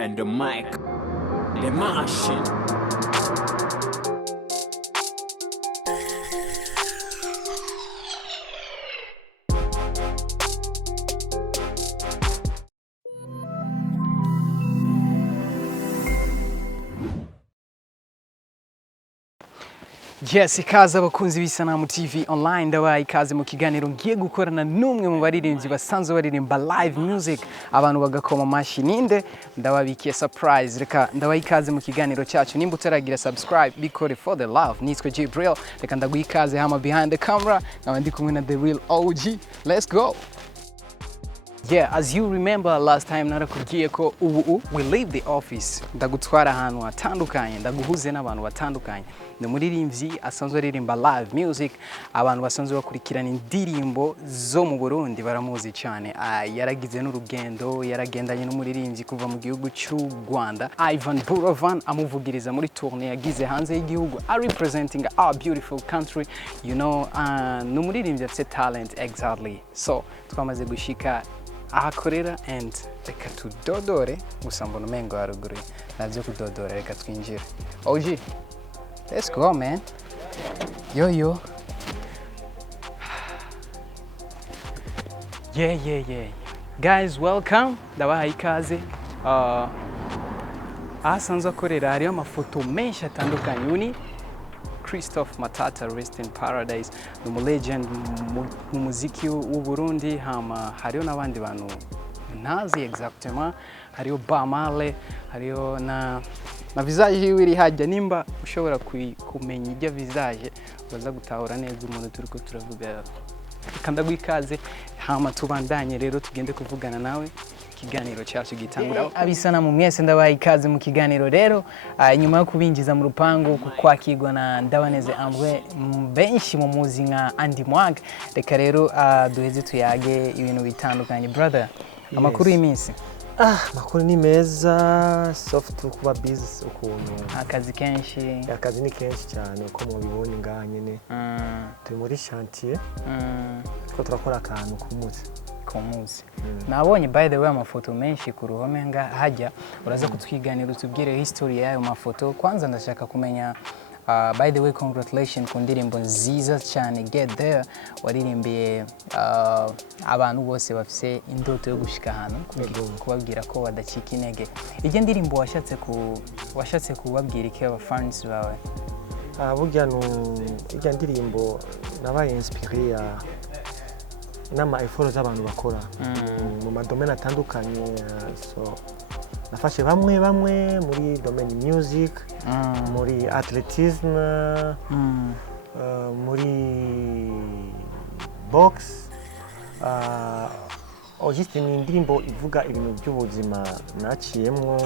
and the mic, the machine. Yes, ikaze abakunzi b'Isanamu TV online ndabaye ikaze mu kiganiro ngiye gukorana n'umwe mu baririmbyi basanzwe baririmba live music abantu bagakoma amashi ninde ndababikiye surprise reka ndabaye ikaze mu kiganiro cyacu nimba utaragira subscribe bikore for the love nitwe Jibril reka ndaguha ikaze hama behind the camera nkaba kumwe na the real OG. Let's go. Yeah, as you remember last time narakubwiye ko ubu we leave the office ndagutwara ahantu hatandukanye ndaguhuze n'abantu batandukanye ni muririmbyi asanzwe aririmba live music abantu basanzwe bakurikirana indirimbo zo mu Burundi baramuzi cyane yaragize n'urugendo yaragendanye n'umuririmbyi kuva mu gihugu cy'u Rwanda Ivan Buravan amuvugiriza muri tournée yagize hanze y'igihugu representing our beautiful country you know n'umuririmbyi afite talent exactly so twamaze gushika ahakorera and reka tudodore gusa mbona umengo haruguru navyo kudodora reka twinjire OG. Let's go, man. Yo. Yeah. Guys, welcome. Ndabahaye ikaze. Asanzwe akorera hariyo amafoto menshi atandukanye. Uni Christophe Matata, rest in paradise. Ni legend mu muziki w'u Burundi. Hama hariyo n'abandi bantu ntazi exactement. Hariyo Bamale, hariyo na visage yiwe hajya nimba ushobora kumenya ijya visage baza gutahura neza umuntu turiko turavuga kanda gwikaze hama tubandanye rero tugende kuvugana nawe kiganiro cyacu gitangura abisanamu mwese ndabaye ikaze mu kiganiro rero nyuma yo kubinjiza mu rupango kwakirwa na Ndabaneze Ambwe benshi mu muzi nka MWAG reka rero duheze tuyage ibintu bitandukanye brother amakuru y'iminsi makuru ni meza soft kuba busy ukuntu akazi ni kenshi cyane uko mubibonye ngaha nyene turi muri chantier ko turakora akantu ku munsi nabonye by the way amafoto menshi ku ruhome nga hajya uraza kutwiganira utubwire history yayo mafoto kwanza ndashaka kumenya by the way congratulations ku ndirimbo nziza cyane Get There waririmbiye abantu bose bafise indoto yo gushika ahantu kubabwira ko badacika intege ije ndirimbo washatse kubabwira iki aba fans bawe burya no ije ndirimbo nabaye inspiré n'ama efforts z'abantu bakora mu madomene atandukanye so nafashe bamwe muri domaine music muri athletism muri box juste ni indirimbo ivuga ibintu by'ubuzima naciyemwo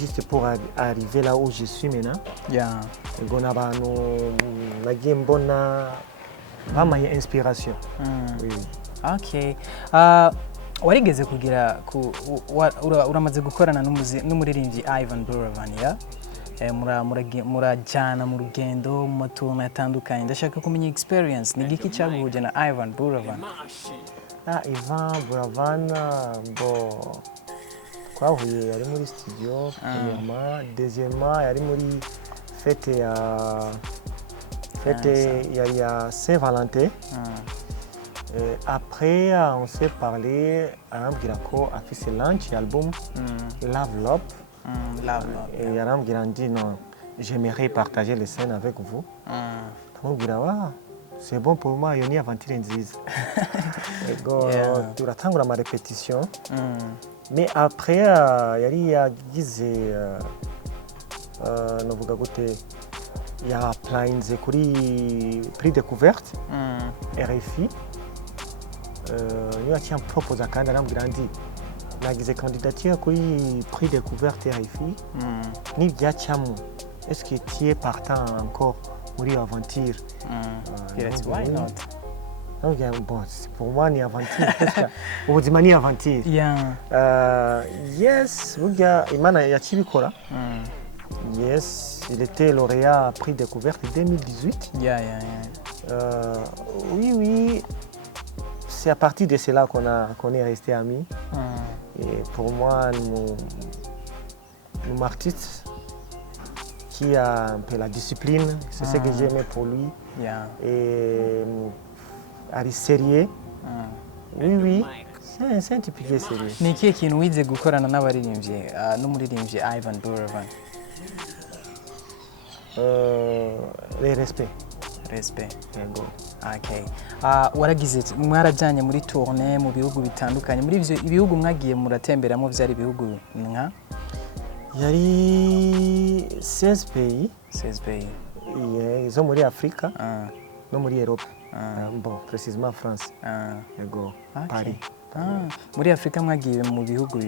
juste pour arriver là où je suis maintenant ngo n'abantu nagiye mbona bamaye inspiration okay warigeze kugira uramaze gukorana n'umuririmbyi Ivan Buravan ya murajyana mu rugendo mu matungo atandukanye ndashaka kumenya experience ni giki cyaguhuje na Ivan Buravan Ivan Buravan twahuye yari muri studio deuxièmement yari muri fête ya Saint-Valentin. Après, on s'est parlé à Amgirako a fait ses launch album Love Love. Et Amgira dit non, j'aimerais partager les scènes avec vous. Amgira c'est bon pour moi, il y a une aventure nziza. Turatangura ma répétition. Mais après yari yagize novuga gute ya plainze kuri prix découverte RFI. Niyo cyam propose kandi arambwira ndi nagize candidature kuri prix découverte RFI ni byacyamo est-ce que tu es partant encore muri aventure yes why not bon pour moi ni aventure parce que ubuzima ni aventure yes burya imana yakibikora yes il était lauréat prix découverte 2018 oui c'est à partir de cela qu'on est resté amis. Et pour moi, un artiste qui a un peu la discipline, c'est ce que j'aimais pour lui. Yeah. Et ari sérieux. Oui. C'est un type qui est sérieux. Ni ikihe kintu wize gukorana n'abaririmbyi n'umuririmbyi Ivan Buravan? Le respect. Respect. Yego. Okay. Waragize mwarajyanye muri tournée mu bihugu bitandukanye. Muri ivyo ibihugu mwagiye muratemberamo vyari ibihugu nka Yari 16 pays. 16 pays. Izo muri Afrika no muri Europe. Bon, précisément France. Yego. Okay. Paris. Muri Afrika mwagiye mu bihugu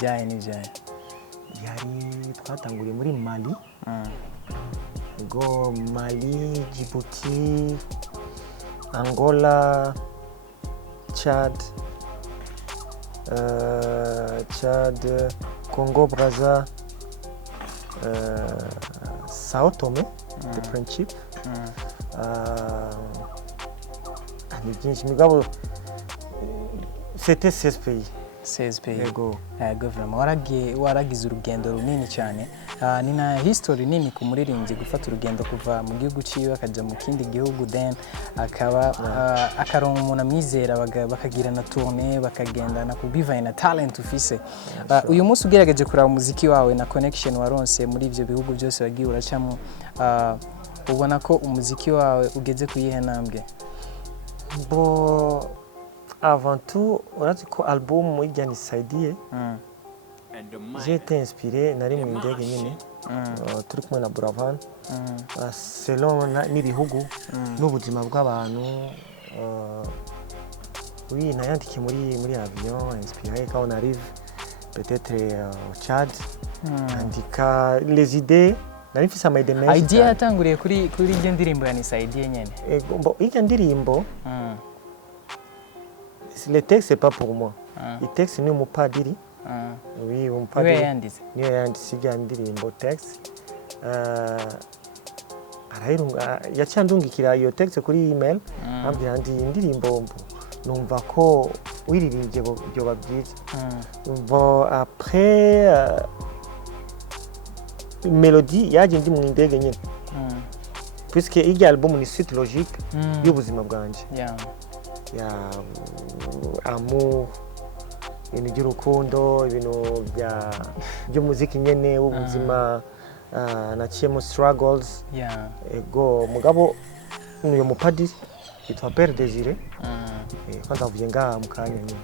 byaye n'ibyaye. Yari twatanguriye muri Mali. Go Mali, Djibouti, Angola, Tchad, Congo Brazza, Sao Tome, the Principe. C'était 16 pays. 16 pays. Yego. Yego vraiment waragize urugendo runini cyane. Ni na history nini ku muririmbyi gufata urugendo kuva mu gihugu ciwe akajya mu kindi gihugu then akaba akaronka umuntu amwizera bakagira na tournée bakagendana kubivanye na talent ufise. Uyu munsi ugerageje kuraba umuziki wawe na connection waronse muri ivyo bihugu byose wagiye uracamo ubona ko umuziki wawe ugeze kuyihe ntambwe? Bon, avant tout, on a dit que l'album Moïdian Isaidie, j'ai été inspiré nari mu ndege nyine turi kumwe na Buravan selon n'ibihugu n'ubuzima bw'abantu. Oui, nayandikiye muri avion inspiré quand on arrive peut-être au Tchad, andika les idées nari mfise ama idées menshi. Idea yatanguriye kuri iyo ndirimbo ya Nisaidie nyene. Bon, iyo ndirimbo le texte c'est pas pour moi. Le texte ni umupadiri. Oui, umupadiri. Niyo yanditse ijya ndirimbo text. Arahirunga yacyandungikira iyo text kuri email. Ambwira ndi indirimbo numva ko wiririmbye byo babyiza. Bon après mélodie yaje ndi mu ndege nyine. Puisque ijya album ni suite logique y'ubuzima bwanje. Amour, ibintu by'urukundo, ibintu by'umuziki nyene w'ubuzima naciyemo struggles. Ego mugabo uyu mupadiri yitwa Père Désiré kwanza avuye ngaha mu kanya nyine.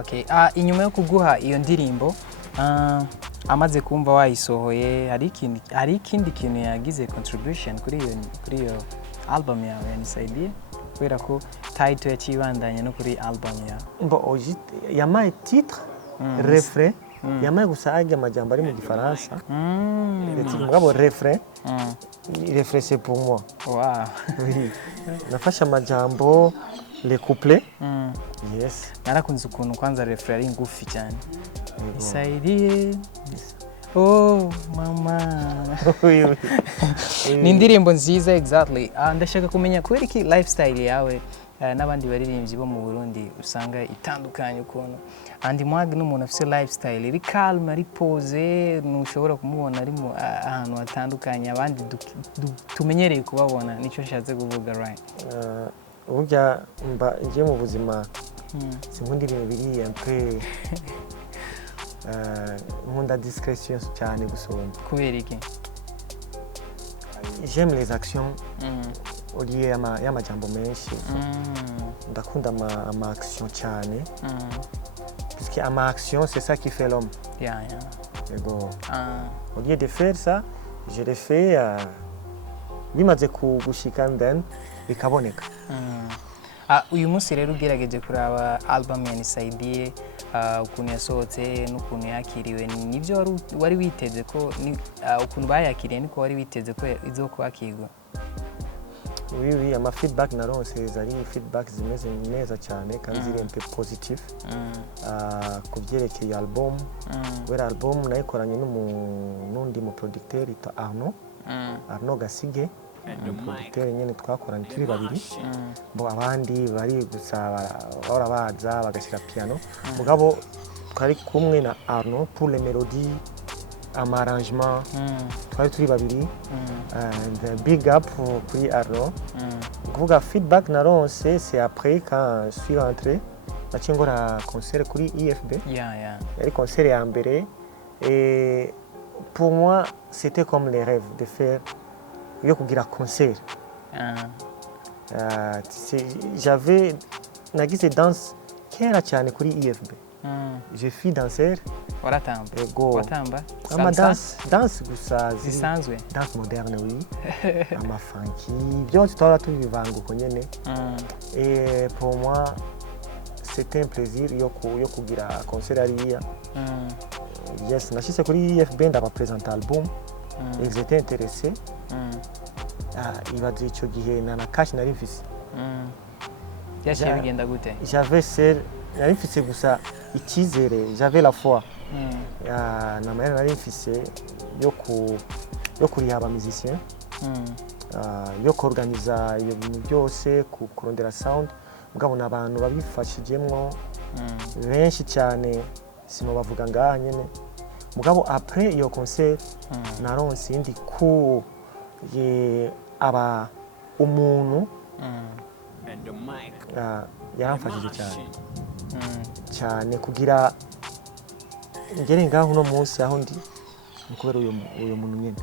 Okay. Inyuma yo kuguha iyo ndirimbo amaze kumva wayisohoye hari ikindi kintu yagize contribution kuri iyo album yawe Nisaidie? Kubera ko title yakibandanye no kuri album yawe. Bon, yamaye titre, refrain, yamaye gusa ajya amajambo ari mu gifaransa. Mugabo refrain, refrain c'est pour moi. Wow. Oui. Nafashe amajambo, les couplets. Yes. Narakunze ukuntu kwanza refrain ari ngufi cyane. Nisaidie. Oh mama. Ni indirimbo nziza exactly. Ndashaka kumenya kubera iki lifestyle yawe n'abandi baririmbyi bo mu Burundi usanga itandukanye ukuntu MWAG n'umuntu afite lifestyle iri calm ari pose nushobora kumubona ari mu ahantu hatandukanye abandi tumenyereye kubabona nicyo nshatse kuvuga right. Burya mba ngiye mu buzima sinkundira ibiri un peu nkunda discrétion cyane gusoma. Kubera iki? J'aime les actions liées y'amajambo menshi. Ndakunda ama action cyane. Puisque ama action c'est ça qui fait l'homme. Ego. Au lieu de faire ça, je le fais bimaze gushika then bikaboneka. Uyu munsi rero ugerageje kuraba album ya Nisaidie ukuntu yasohotse n'ukuntu yakiriwe nibyo wari witeze ko ukuntu bayakiriye niko wari witeze ko izo kwakirwa? Oui, ama feedback naronse zari feedback zimeze neza cyane kandi ziri mpe positive kubyerekeye album. Wera album nayikoranye n'undi mu producteur ita Arnaud Gasige. Producteur nyene twakoranye turi babiri. Bo abandi bari gusa barabaza bagashyira piano. Mugabo twari kumwe na Arno pour les mélodies amarrangement twari turi babiri and big up kuri Arno kuvuga feedback naronse c'est après quand je suis rentré naciye ngora concert kuri IFB yari concert ya mbere et pour moi c'était comme les rêves de faire yo kugira concert j'avais nagize danse kera cyane kuri IFB je suis danseur watamba ama danse gusa zisanzwe danse moderne oui ama funky byose twara tubivanga uko nyene et pour moi c'était un plaisir yo kugira concert ariya yes nashise kuri IFB ndabapresenter album ils étaient intéressés ibaze ico gihe na cash nari mfise yaciye bigenda gute nari mfise gusa ikizere j'avais la foi na maya nari mfise yo kuriha aba musiciens yo organiza iyo bintu byose kurondera sound mugabo nabantu babifashijemwo benshi cyane sino bavuga ngaha nyene mugabo après iyo concert naronse indi ku aba umuntu yaramfashije cyane kugira ngere ngaho no munsi aho ndi kubera uyo muntu nyene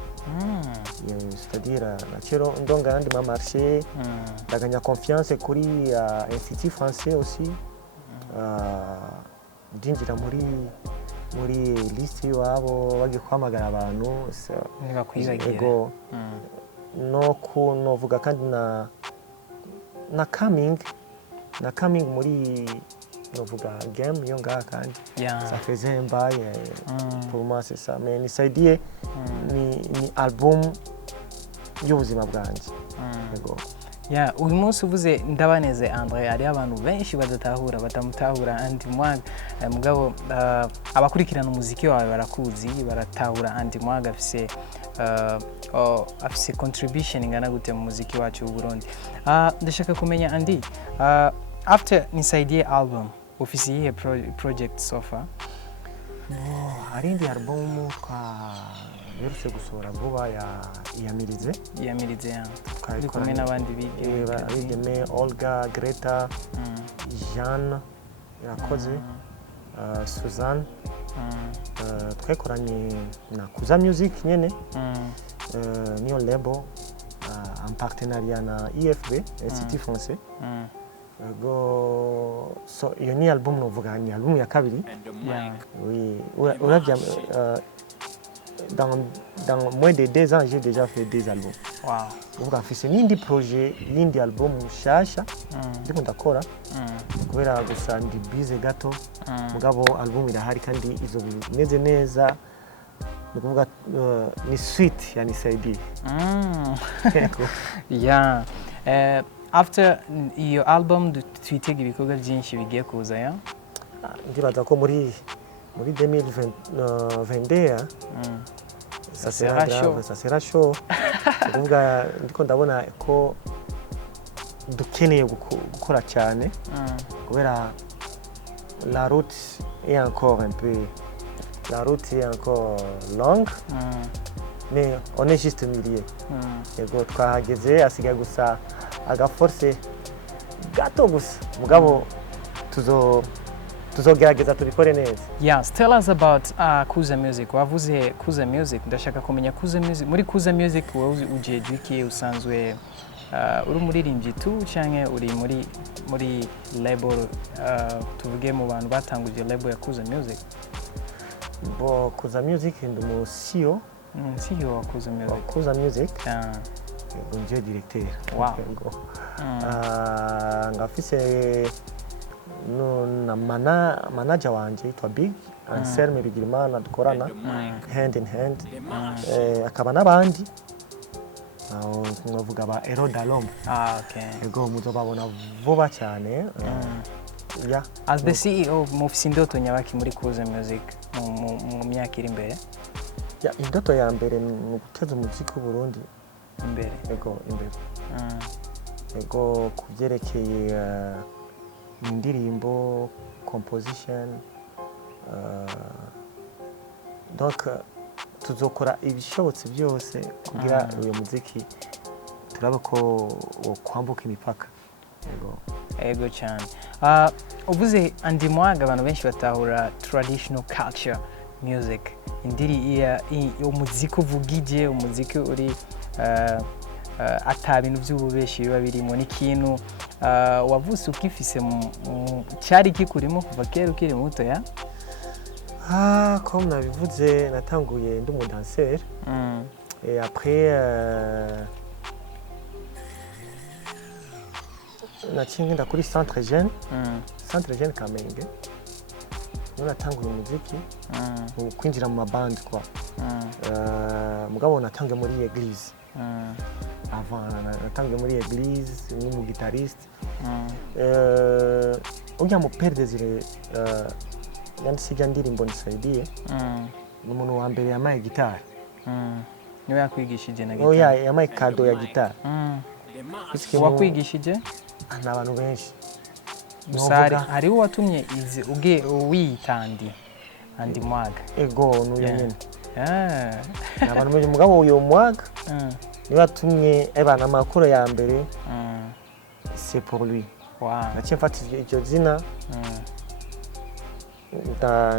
c'est-à-dire nacero ndonga yandi ma marché ndaganya confiance kuri institut français aussi ndinjira muri liste yabo bagiye kwamagara abantu ntibakwibagira no vuga kandi na coming muri novuga game yo ngaha kandi ça faisait un bail pour moi c'est ça mais nisaidie ni album y'ubuzima bwanjye uyu munsi uvuze ndabaneze Andre ari abantu benshi batamutahura MWAG mugabo abakurikirana umuziki wawe barakuzi baratahura MWAG afise contribution ingana gute mu muziki wacu w'u Burundi ndashaka kumenya Andi after nisaidie album ufise iyihe project so far hari indi album yerutse gusohora vuba iyamirize turi kumwe n'abandi bigeme Olga Greta Jeanne yakoze Suzanne twakoranye na KuzaMuzik nyene niyo label en partenariat na IFB Institut Français so iyo ni album novuga ni album ya kabiri oui uravya dans moins de 2 ans j'ai déjà fait 2 albums uvuga mfise n'indi projet n'indi album Nshasha ndiko ndakora kubera gusa ndi busy gato mugabo album irahari kandi izo bimeze neza nukuvuga ni sweet yani saidi after your album twitega ibikorwa byinshi bigiye kuza ndibaza ko muri 2022 ça sera chaud kuvuga ndiko ndabona ko dukeneye gukora cyane kubera la route est encore longue mais on est juste milieu yego twahageze asigaye gusa agaforce gato gusa mugabo tuzogerageza tubikore neza. Tell us about KuzaMuzik. Wavuze KuzaMuzik, ndashaka kumenya KuzaMuzik. Muri KuzaMuzik uje duke usanzwe uri umuririmbyi tu canke uri muri label tuvuge mu bantu batanguje label ya KuzaMuzik? KuzaMuzik ndi mu CEO wa KuzaMuzik. KuzaMuzik. Bonjour directeur. Wow. Ngafise na manager wanje yitwa Big Anselme Bigirimana dukorana hand in hand akaba nabandi nkavuga ba Erodalom ego muzobabona vuba cyane as the CEO mufise indoto nyabaki muri KuzaMuzik mu myaka iri imbere? Indoto ya mbere ni guteza umuziki w'u Burundi imbere. Ego kubyerekeye indirimbo composition donc tuzokora ibishobotse byose kugira uyu muziki turabe ko kwambuka imipaka. Ego cyane. Uvuze MWAG abantu benshi batahura traditional culture music. Indiri umuziki uvugije, umuziki uri ata bintu by'ububeshi biba birimo n'ikintu wavuse ukifise cyari kikurimo kuva kera ukiri muto ya? Comme nabivuze natanguye ndi umudanseur. Et après nacinga kuri centre jeune Kamenge. Natanguye umuziki kwinjira mu maband kwa. Mugabo natangiye muri église. Avant natangiye muri église nk'umu guitariste. Ujya mu Père Désiré yansiga ndirimbo nisaidie. Umuntu wa mbere yamaye gitari. Niwe yakwigishije na gitari. Oya yamaye kado ya gitari. Wakwigishije? N'abantu benshi. Musari hari watumye izi uge witandi MWAG. Ego nuyo nyene. Abantu benshi mugabo uyo MWAG. Niwe watumye ebana amakuru ya mbere. C'est pour lui. Wow. Naciye mfatije icyo zina.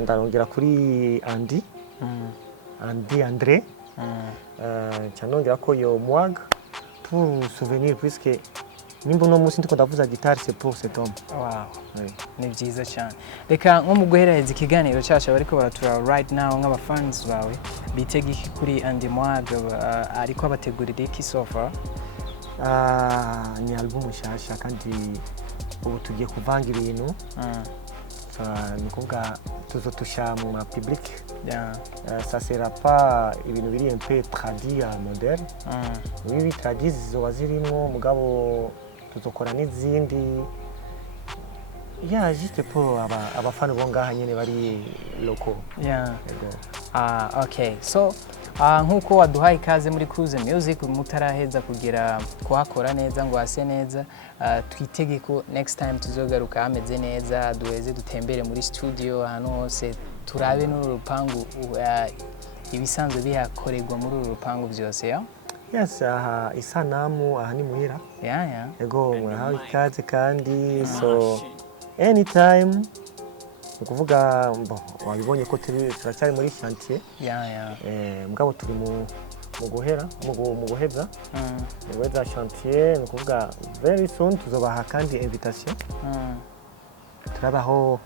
Ndarongera kuri Andy. André. Cyanongera ko yo MWAG pour souvenir puisque nimba no musi ndiko ndavuza guitare c'est pour cet homme. Wow. Ni byiza cyane. Reka nko mu guhereza ikiganiro cyacu bariko baratura right now nk'abafans bawe bitega iki kuri MWAG ariko abategurira iki so far? Ni album Nshasha kandi ubu tugiye kuvanga ibintu. Ni kuvuga tuzotusha mu ma public. Ça sera pas ibintu biri un peu tradit moderne. Oui tradit zizoba zirimo mugabo tuzokora n'izindi. Juste pour abafana bo ngaha nyene bari local. Okay. So nkuko waduhaye ikaze muri KuzaMuzik mutaraheza kugira kuhakora neza ngo hase neza, twitege ko next time tuzogaruka ameze neza, duheze dutembere muri studio ahantu hose turabe n'uru rupangu ibisanzwe bihakorerwa muri uru rupangu byose ya? Yes, isanamu aha ni muhira. Ego murahawe ikaze kandi so anytime ukuvuga wabibonye ko turacyari muri chantier. Mugabo turi mu guhera mu guheza chantier ukuvuga very soon tuzobaha kandi invitation. Turabaho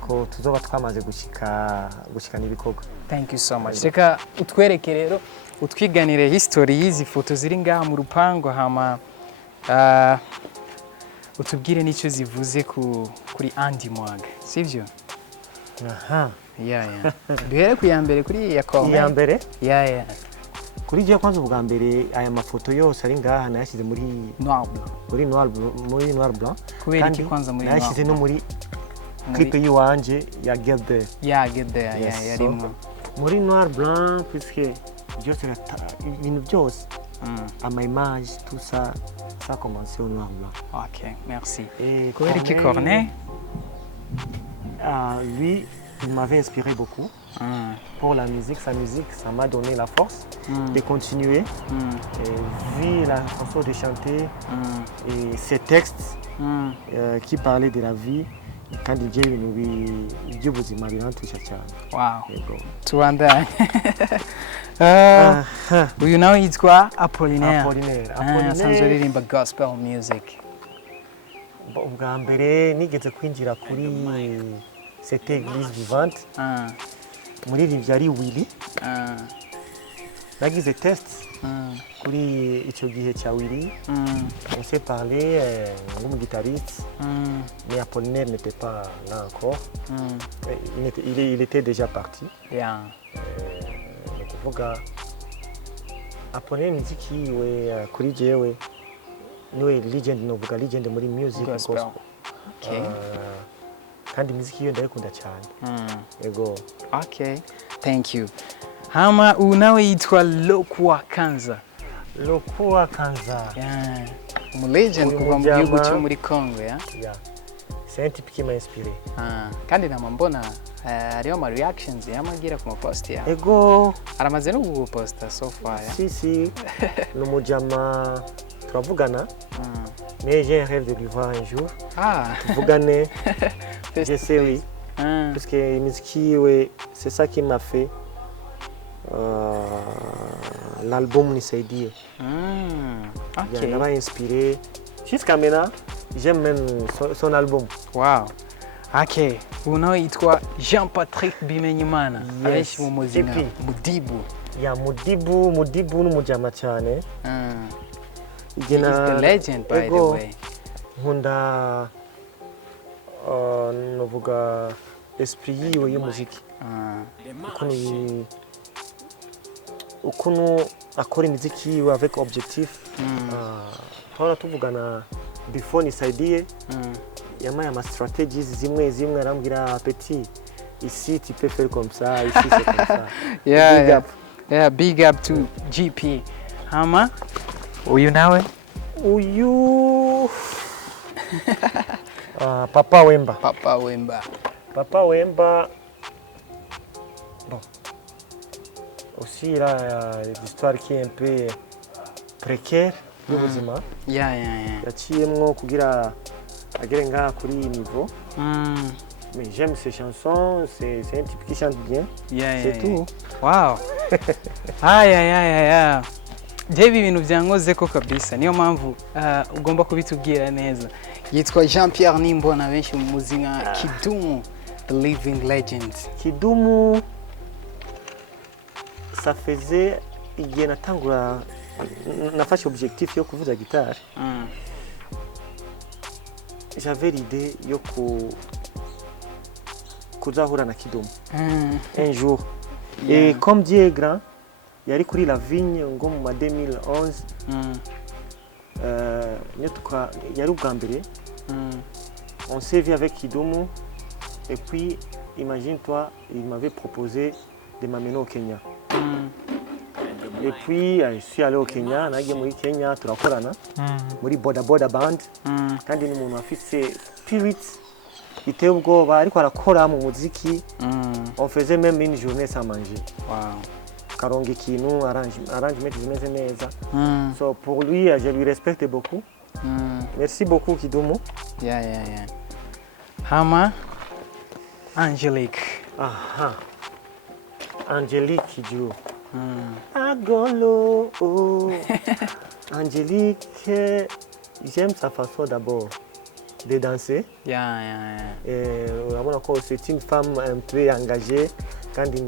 ko tuzoba twamaze gushikana ibikorwa. Thank you so much. Reka utwereke rero utwiganire history y'izi foto ziri ngaha mu rupango hama utubwire n'icyo zivuze kuri MWAG, sivyo? Duhere ku ya mbere kuri ya kome. Ya mbere? Kuri je kwanza ubwa mbere aya mafoto yose ari ngaha nayashyize muri noir blanc. Kubera iki kwanza muri noir? Nayashyize no muri clip yiwanje ya Get There. Get There yarimo. Muri noir blanc puisque byose ibintu byose ama image tout ça a commencé au noir blanc. OK, merci. Et Corneille Corneille lui il m'avait inspiré beaucoup pour la musique. Sa musique, ça m'a donné la force de continuer. Et vu la façon de chanter et ses textes qui parlaient de la vie, kandi ibintu by'ubuzima birantusha cyane. Wow. Tuandanye. Uyu nawe yitwa Apollinaire. Asanzwe aririmba gospel music. Ubwa mbere nigeze kwinjira kuri cette église vivante. Umuririmbyi ari Willy. Nagize test kuri icyo gihe cya Willy. On s'est parlé comme guitariste. Mais Apollinaire n'était pas là encore. Il était déjà parti. Kuvuga Apollinaire muziki we kuri jewe niwe legend, novuga legend muri music gospel. Kandi muziki yo ndayikunda cyane. Ego. Okay, thank you. Hama unawe yitwa Lokwa Kanza. Lokwa Kanza. Mu legend kuva mu gihugu cyo muri Congo ya? c'est un type qui m'a inspiré. Kandi namambona hariho ama reactions yamagira ku mapost ya. Ego Aramaze no guposta so far. Si numujama turavugana. Mais j'ai un rêve de lui voir un jour. Tuvugane. Je sais oui. Parce que musique ouais, c'est ça qui m'a fait l'album Nisaidie. OK. Il m'a inspiré. Jusqu'à maintenant, j'aime même son album. Wow. OK. Unaitwa Jean-Patrick Bimenyimana. Abenshi mu muzika Mudibu. Ya Mudibu n'umujama cyane. He is the legend by the way. Nkunda novuga esprit yiwe y'umuziki. Ukuntu akora imiziki yiwe avec objectif. Twara tuvugana before Nisaidie. Yamaye ama strategies zimwe arambwira petit ici tu peux faire comme ça, ici c'est comme ça. Yeah, big up to GP. Hama uyu nawe? Uyu Papa Wemba. Bon. Aussi il a l'histoire qui est un peu précaire y'ubuzima. Yeah. Yaciyemwo kugira agere ngaha kuri niveau. Mais j'aime ses chansons, c'est un type qui chante bien. C'est tout. Wow. Yeah. Jebi ibintu byankoze ko kabisa niyo mpamvu ugomba kubitubwira neza. Yitwa Jean-Pierre Nimbona benshi mu muzika Kidumu, the living legend. Kidumu ça faisait igihe natangura nafashe objectif yo kuvuza guitare. J'avais l'idée yo kuzahura na Kidumu un jour. Et comme Dieu est grand, yari kuri la vigne ngo mu 2011. Yari ubwa mbere. On s'est vu avec Kidumu et puis imagine-toi, il m'avait proposé de m'amener au Kenya. Et puis je suis allé au Kenya, nagiye muri Kenya turakorana muri Boda Band. Kandi ni umuntu afite spirit iteye ubwoba ariko arakora mu muziki. On faisait même une journée sans manger. Wow. Karonga ikintu arrangement zimeze neza. So pour lui je lui respecte beaucoup. Merci beaucoup Kidumu. Yeah. Hama Angelique. Angelique Kidjo. Agolo. Angelique, j'aime sa façon d'abord de danser. Yeah. Et c'est une femme un peu engagée. Kandi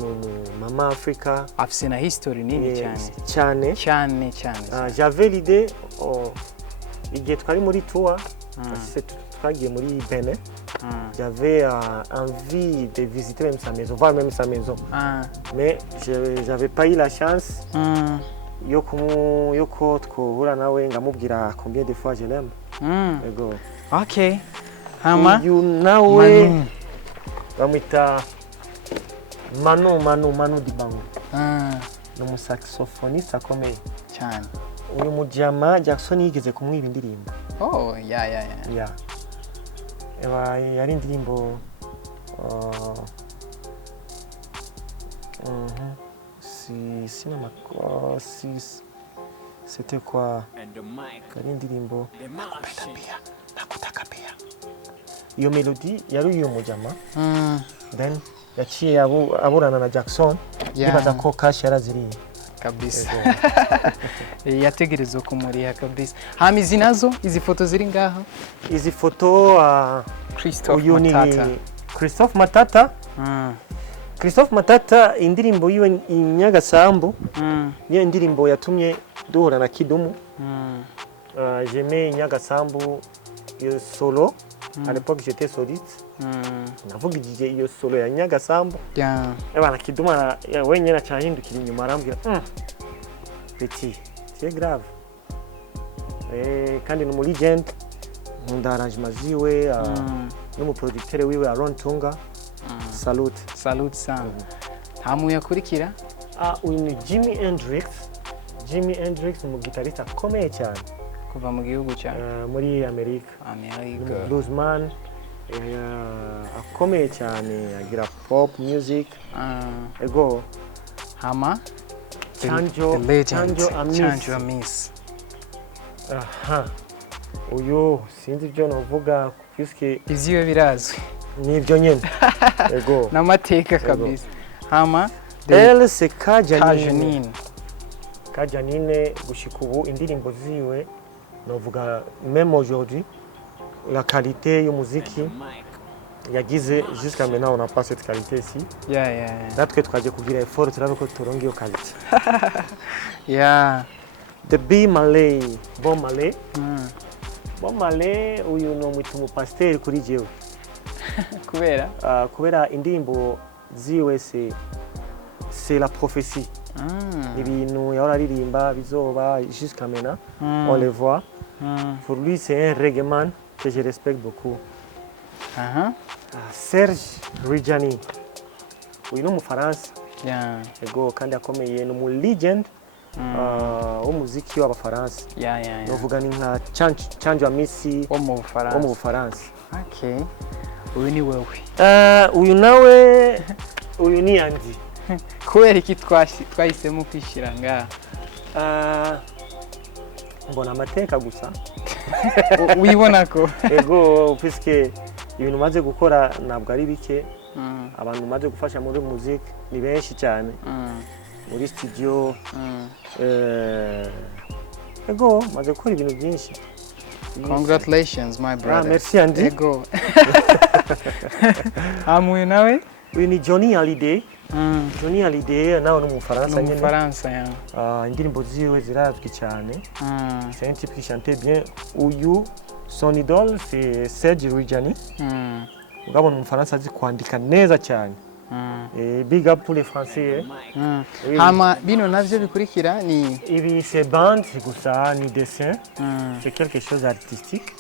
Mama Africa. Afise na history nini cyane. J'avais l'idée igihe twari muri tour, twagiye muri Benin. J'avais envie de visiter même sa maison, voir même sa maison. Mais j'avais pas eu la chance. Yoko twohura nawe ngamubwira combien de fois je l'aime. Ego. OK. Hama uyu nawe bamwita Manu Dibango. Ni saxophoniste akomeye cyane. Uyu mujama Jackson yigeze kumwiba indirimbo. Oh, yeah. Yari indirimbo c'était quoi? Yari indirimbo nakutaka pia. Iyo melody yari uyu mujama. Then yaciye aburana na Jackson. Nibaza ko cash yaraziriye kabisa. Yategerezwa kumuriya kabisa. Hama izi nazo izi foto ziri ngaho. Izi foto Christophe Matata. Christophe Matata indirimbo yiwe Inyagasambu. Niyo indirimbo yatumye duhura na Kidumu. J'aimais Inyagasambu yo solo. À l'époque j'étais soliste. Navuga igihe iyo solo ya Nyagasambu. Ebana Kidumu wenyine cyahindukira inyuma arambwira petit c'est grave. Kandi ni legend. Nkunda arrangement ziwe n'umuproducteur wiwe Aaron Tunga. Salute sana. Hamu yakurikira? Uyu ni Jimi Hendrix mu guitariste akomeye cyane kuva mu gihugu cyane muri America. Bluesman akomeye cyane agira pop music ego hama Chanjo Amis. aha uyu sinzi ibyo novuga puisque Ivyiwe birazwi nibyo nyene ego n'amateka kabisa hama elle c'est Kajanine Kajanine gushika ubu indirimbo ziwe novuga même aujourd'hui la qualité y'umuziki yagize jusqu'à maintenant on n'a pas cette qualité ici natwe twaje kugira effort turabe ko turonga iyo qualité the Bon Malay uyu no mutumu pasteur kuri jewe kubera indirimbo ziwe c'est la prophétie ibintu yahora aririmba bizoba jusqu'à maintenant on les voit pour lui c'est un reggae man que je respecte beaucoup Serge Reggiani uyu ni umufaransa ego kandi akomeye ni umu legend w'umuziki w'abafaransa novuga ni nka Chanjo Amis wo mu Bufaransa uyu ni wewe uyu nawe uyu ni Andy kubera iki twahisemo kwishira ngaha mbona amateka gusa wibona ko ego puisque ibintu maze gukora ntabwo ari bike abantu maze gufasha muri music ni benshi cyane muri studio ego maze gukora ibintu byinshi congratulations my brother merci Andy ego amuye nawe uyu ni Johnny Hallyday nawe ni umufaransa nyine indirimbo ziwe zirazwi cyane c'est un type qui chantait bien uyu son idole c'est Serge Reggiani ugabona umufaransa azi kwandika neza cyane big up pour les français hama bino navyo bikurikira ni ibi c'est band gusa ni dessin c'est quelque chose d'artistique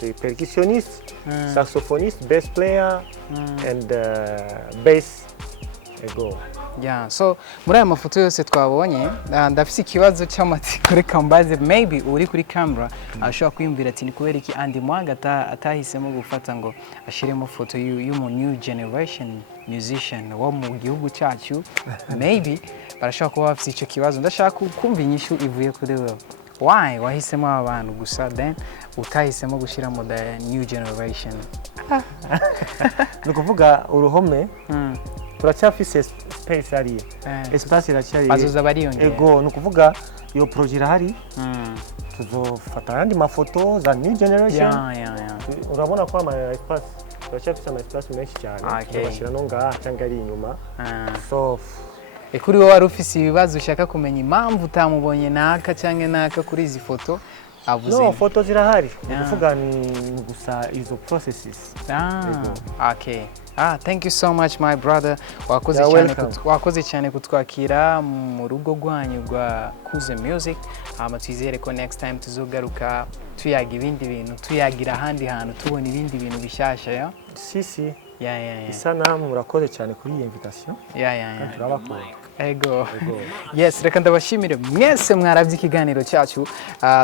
c'est percussionniste saxophoniste bass player and bass ego so muri aya mafoto yose twabonye ndafise ikibazo cy'amatsiko reka mbaze maybe uri kuri camera ashobora kwiyumvira ati ni kubera iki Andy MWAG atahisemo gufata ngo ashiremo foto y'umu new generation musician wo mu gihugu cyacu maybe barashobora kuba bafite icyo kibazo ndashaka kumva inyishu ivuye kuri wewe why wahisemo abantu gusa then utahisemo gushiramo the new generation nukuvuga uruhome turacyafise space hariya espace iracyari bazoza bariyongera ego nukuvuga iyo projet irahari tuzofata andi mafoto za new generation urabona ko ama espace turacyafise ama espace menshi cyane tubashira no ngaha cyangwa ari inyuma so kuri wowe wari ufise ibibazo ushaka kumenya impamvu utamubonye naka cyangwa naka kuri izi foto avuze no foto zirahari nukuvuga ni gusa izo processes thank you so much my brother wakoze cyane kutwakira mu rugo rwanyu rwa KuzaMuzik twizere ko next time tuzogaruka tuyaga ibindi bintu tuyagira ahandi hantu tubona ibindi bintu bishasha si isa namwe murakoze cyane kuri iyi invitation turabakunda ego yes reka ndabashimire mwese mwaravye ikiganiro cyacu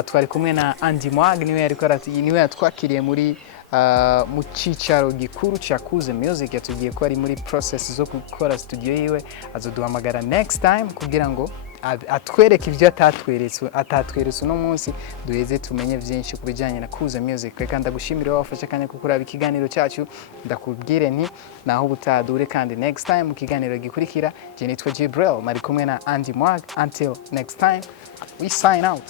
twari kumwe na Andy MWAG niwe yatwakiriye muri mu cicaro gikuru cya KuzaMuzik yatugiye ko ari muri process zo gukora studio yiwe azoduhamagara next time kugira ngo atwereke ibyo atatweretse uno munsi duheze tumenye byinshi ku bijyanye na KuzaMuzik reka ndagushimire wafashe akanya kukuraba ikiganiro cyacu ndakubwire nti naho ubutadure kandi next time mu kiganiro gikurikira je nitwa Jibril mari kumwe na Andy MWAG until next time we sign out.